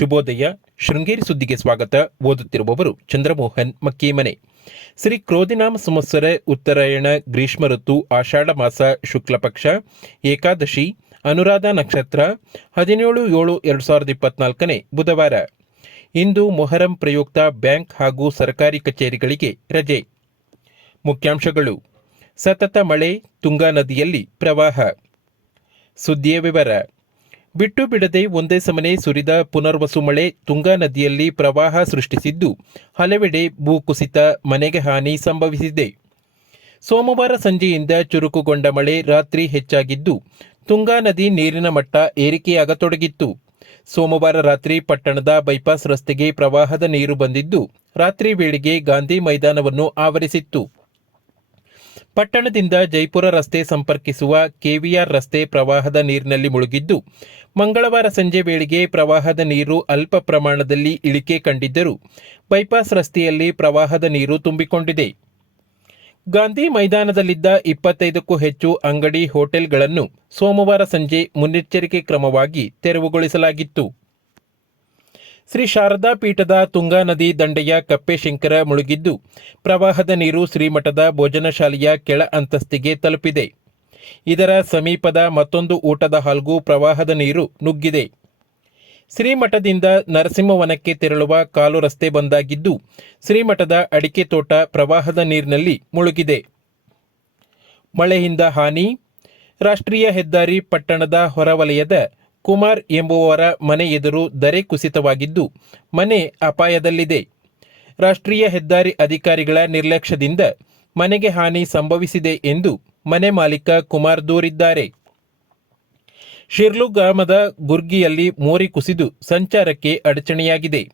ಶುಭೋದಯ. ಶೃಂಗೇರಿ ಸುದ್ದಿಗೆ ಸ್ವಾಗತ. ಓದುತ್ತಿರುವವರು ಚಂದ್ರಮೋಹನ್ ಮಕ್ಕೀಮನೆ. ಶ್ರೀ ಕ್ರೋಧಿನಾಮ ಸಂವತ್ಸರ, ಉತ್ತರಾಯಣ, ಗ್ರೀಷ್ಮ ಋತು, ಆಷಾಢ ಮಾಸ ಶುಕ್ಲಪಕ್ಷ ಏಕಾದಶಿ, ಅನುರಾಧ ನಕ್ಷತ್ರ, ಹದಿನೇಳು ಏಳು ಎರಡು ಸಾವಿರದ ಇಪ್ಪತ್ನಾಲ್ಕನೇ ಬುಧವಾರ. ಇಂದು ಮೊಹರಂ ಪ್ರಯುಕ್ತ ಬ್ಯಾಂಕ್ ಹಾಗೂ ಸರ್ಕಾರಿ ಕಚೇರಿಗಳಿಗೆ ರಜೆ. ಮುಖ್ಯಾಂಶಗಳು. ಸತತ ಮಳೆ, ತುಂಗಾ ನದಿಯಲ್ಲಿ ಪ್ರವಾಹ. ಸುದ್ದಿಯ ವಿವರ. ಬಿಟ್ಟು ಬಿಡದೆ ಒಂದೇ ಸಮನೆ ಸುರಿದ ಪುನರ್ವಸು ಮಳೆ ತುಂಗಾ ನದಿಯಲ್ಲಿ ಪ್ರವಾಹ ಸೃಷ್ಟಿಸಿದ್ದು, ಹಲವೆಡೆ ಭೂಕುಸಿತ ಮನೆಗೆ ಹಾನಿ ಸಂಭವಿಸಿದೆ. ಸೋಮವಾರ ಸಂಜೆಯಿಂದ ಚುರುಕುಗೊಂಡ ಮಳೆ ರಾತ್ರಿ ಹೆಚ್ಚಾಗಿದ್ದು, ತುಂಗಾ ನದಿ ನೀರಿನ ಮಟ್ಟ ಏರಿಕೆಯಾಗತೊಡಗಿತ್ತು. ಸೋಮವಾರ ರಾತ್ರಿ ಪಟ್ಟಣದ ಬೈಪಾಸ್ ರಸ್ತೆಗೆ ಪ್ರವಾಹದ ನೀರು ಬಂದಿದ್ದು, ರಾತ್ರಿ ವೇಳೆಗೆ ಗಾಂಧಿ ಮೈದಾನವನ್ನು ಆವರಿಸಿತ್ತು. ಪಟ್ಟಣದಿಂದ ಜೈಪುರ ರಸ್ತೆ ಸಂಪರ್ಕಿಸುವ ಕೆವಿಆರ್ ರಸ್ತೆ ಪ್ರವಾಹದ ನೀರಿನಲ್ಲಿ ಮುಳುಗಿದ್ದು, ಮಂಗಳವಾರ ಸಂಜೆ ವೇಳೆಗೆ ಪ್ರವಾಹದ ನೀರು ಅಲ್ಪ ಪ್ರಮಾಣದಲ್ಲಿ ಇಳಿಕೆ ಕಂಡಿದ್ದರೂ, ಬೈಪಾಸ್ ರಸ್ತೆಯಲ್ಲಿ ಪ್ರವಾಹದ ನೀರು ತುಂಬಿಕೊಂಡಿದೆ. ಗಾಂಧಿ ಮೈದಾನದಲ್ಲಿದ್ದ ಇಪ್ಪತ್ತೈದಕ್ಕೂ ಹೆಚ್ಚು ಅಂಗಡಿ ಹೋಟೆಲ್ಗಳನ್ನು ಸೋಮವಾರ ಸಂಜೆ ಮುನ್ನೆಚ್ಚರಿಕೆ ಕ್ರಮವಾಗಿ ತೆರವುಗೊಳಿಸಲಾಗಿತ್ತು. ಶ್ರೀ ಶಾರದಾ ಪೀಠದ ತುಂಗಾ ನದಿ ದಂಡೆಯ ಕಪ್ಪೆಶಂಕರ ಮುಳುಗಿದ್ದು, ಪ್ರವಾಹದ ನೀರು ಶ್ರೀಮಠದ ಭೋಜನಶಾಲೆಯ ಕೆಳ ಅಂತಸ್ತಿಗೆ ತಲುಪಿದೆ. ಇದರ ಸಮೀಪದ ಮತ್ತೊಂದು ಊಟದ ಹಾಲ್ಗೂ ಪ್ರವಾಹದ ನೀರು ನುಗ್ಗಿದೆ. ಶ್ರೀಮಠದಿಂದ ನರಸಿಂಹವನಕ್ಕೆ ತೆರಳುವ ಕಾಲು ರಸ್ತೆ ಬಂದಾಗಿದ್ದು, ಶ್ರೀಮಠದ ಅಡಿಕೆ ತೋಟ ಪ್ರವಾಹದ ನೀರಿನಲ್ಲಿ ಮುಳುಗಿದೆ. ಮಳೆಯಿಂದ ಹಾನಿ, ರಾಷ್ಟ್ರೀಯ ಹೆದ್ದಾರಿ ಪಟ್ಟಣದ ಹೊರವಲಯದ ಕುಮಾರ್ ಎಂಬುವವರ ಮನೆ ಎದುರು ದರೆ ಕುಸಿತವಾಗಿದ್ದು, ಮನೆ ಅಪಾಯದಲ್ಲಿದೆ. ರಾಷ್ಟ್ರೀಯ ಹೆದ್ದಾರಿ ಅಧಿಕಾರಿಗಳ ನಿರ್ಲಕ್ಷ್ಯದಿಂದ ಮನೆಗೆ ಹಾನಿ ಸಂಭವಿಸಿದೆ ಎಂದು ಮನೆ ಮಾಲೀಕ ಕುಮಾರ್ ದೂರಿದ್ದಾರೆ. ಶಿರ್ಲು ಗ್ರಾಮದ ಗುರ್ಗಿಯಲ್ಲಿ ಮೋರಿ ಕುಸಿದು ಸಂಚಾರಕ್ಕೆ ಅಡಚಣೆಯಾಗಿದೆ.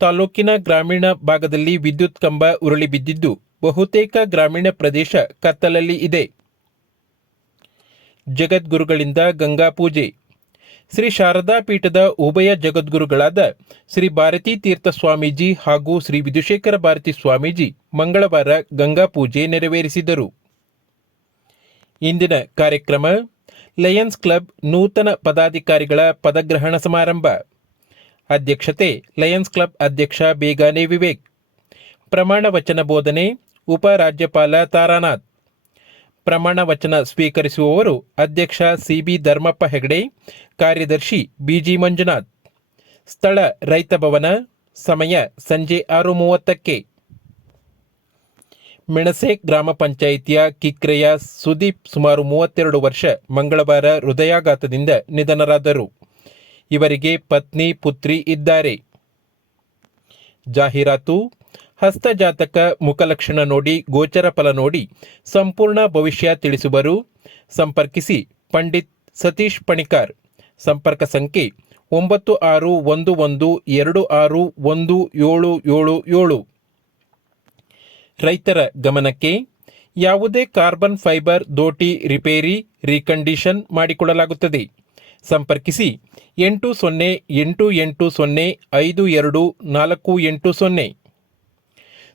ತಾಲೂಕಿನ ಗ್ರಾಮೀಣ ಭಾಗದಲ್ಲಿ ವಿದ್ಯುತ್ ಕಂಬ ಉರುಳಿ ಬಿದ್ದಿದ್ದು, ಬಹುತೇಕ ಗ್ರಾಮೀಣ ಪ್ರದೇಶ ಕತ್ತಲಲ್ಲಿ ಇದೆ. ಜಗದ್ಗುರುಗಳಿಂದ ಗಂಗಾ ಪೂಜೆ. ಶ್ರೀ ಶಾರದಾ ಪೀಠದ ಉಭಯ ಜಗದ್ಗುರುಗಳಾದ ಶ್ರೀ ಭಾರತೀ ತೀರ್ಥ ಸ್ವಾಮೀಜಿ ಹಾಗೂ ಶ್ರೀ ವಿಧುಶೇಖರ ಭಾರತಿ ಸ್ವಾಮೀಜಿ ಮಂಗಳವಾರ ಗಂಗಾ ಪೂಜೆ ನೆರವೇರಿಸಿದರು. ಇಂದಿನ ಕಾರ್ಯಕ್ರಮ, ಲಯನ್ಸ್ ಕ್ಲಬ್ ನೂತನ ಪದಾಧಿಕಾರಿಗಳ ಪದಗ್ರಹಣ ಸಮಾರಂಭ. ಅಧ್ಯಕ್ಷತೆ, ಲಯನ್ಸ್ ಕ್ಲಬ್ ಅಧ್ಯಕ್ಷ ಬೇಗಾನೆ ವಿವೇಕ್. ಪ್ರಮಾಣ ವಚನ ಬೋಧನೆ ಉಪ ರಾಜ್ಯಪಾಲ ತಾರಾನಾಥ್. ಪ್ರಮಾಣ ವಚನ ಸ್ವೀಕರಿಸುವವರು ಅಧ್ಯಕ್ಷ ಸಿಬಿ ಧರ್ಮಪ್ಪ ಹೆಗಡೆ, ಕಾರ್ಯದರ್ಶಿ ಬಿಜಿ ಮಂಜುನಾಥ್. ಸ್ಥಳ ರೈತ ಭವನ, ಸಮಯ ಸಂಜೆ ಆರು ಮೂವತ್ತಕ್ಕೆ. ಮೆಣಸೆ ಗ್ರಾಮ ಪಂಚಾಯಿತಿಯ ಕಿಕ್ರೆಯ ಸುದೀಪ್ ಸುಮಾರು ಮೂವತ್ತೆರಡು ವರ್ಷ ಮಂಗಳವಾರ ಹೃದಯಾಘಾತದಿಂದ ನಿಧನರಾದರು. ಇವರಿಗೆ ಪತ್ನಿ, ಪುತ್ರಿ ಇದ್ದಾರೆ. ಜಾಹೀರಾತು ಹಸ್ತಜಾತಕ ಮುಖಲಕ್ಷಣ ನೋಡಿ, ಗೋಚರ ಫಲ ನೋಡಿ, ಸಂಪೂರ್ಣ ಭವಿಷ್ಯ ತಿಳಿಸುವರು. ಸಂಪರ್ಕಿಸಿ, ಪಂಡಿತ್ ಸತೀಶ್ ಪಣಿಕಾರ್. ಸಂಪರ್ಕ ಸಂಖ್ಯೆ ಒಂಬತ್ತು ಆರು ಒಂದು ಒಂದು ಎರಡು ಆರು ಒಂದು ಏಳು ಏಳು ಏಳು. ರೈತರ ಗಮನಕ್ಕೆ ಯಾವುದೇ ಕಾರ್ಬನ್ ಫೈಬರ್ ದೋಟಿ ರಿಪೇರಿ, ರೀಕಂಡೀಷನ್ ಮಾಡಿಕೊಡಲಾಗುತ್ತದೆ. ಸಂಪರ್ಕಿಸಿ ಎಂಟು ಸೊನ್ನೆ ಎಂಟು ಎಂಟು ಸೊನ್ನೆ ಐದು ಎರಡು ನಾಲ್ಕು ಎಂಟು ಸೊನ್ನೆ.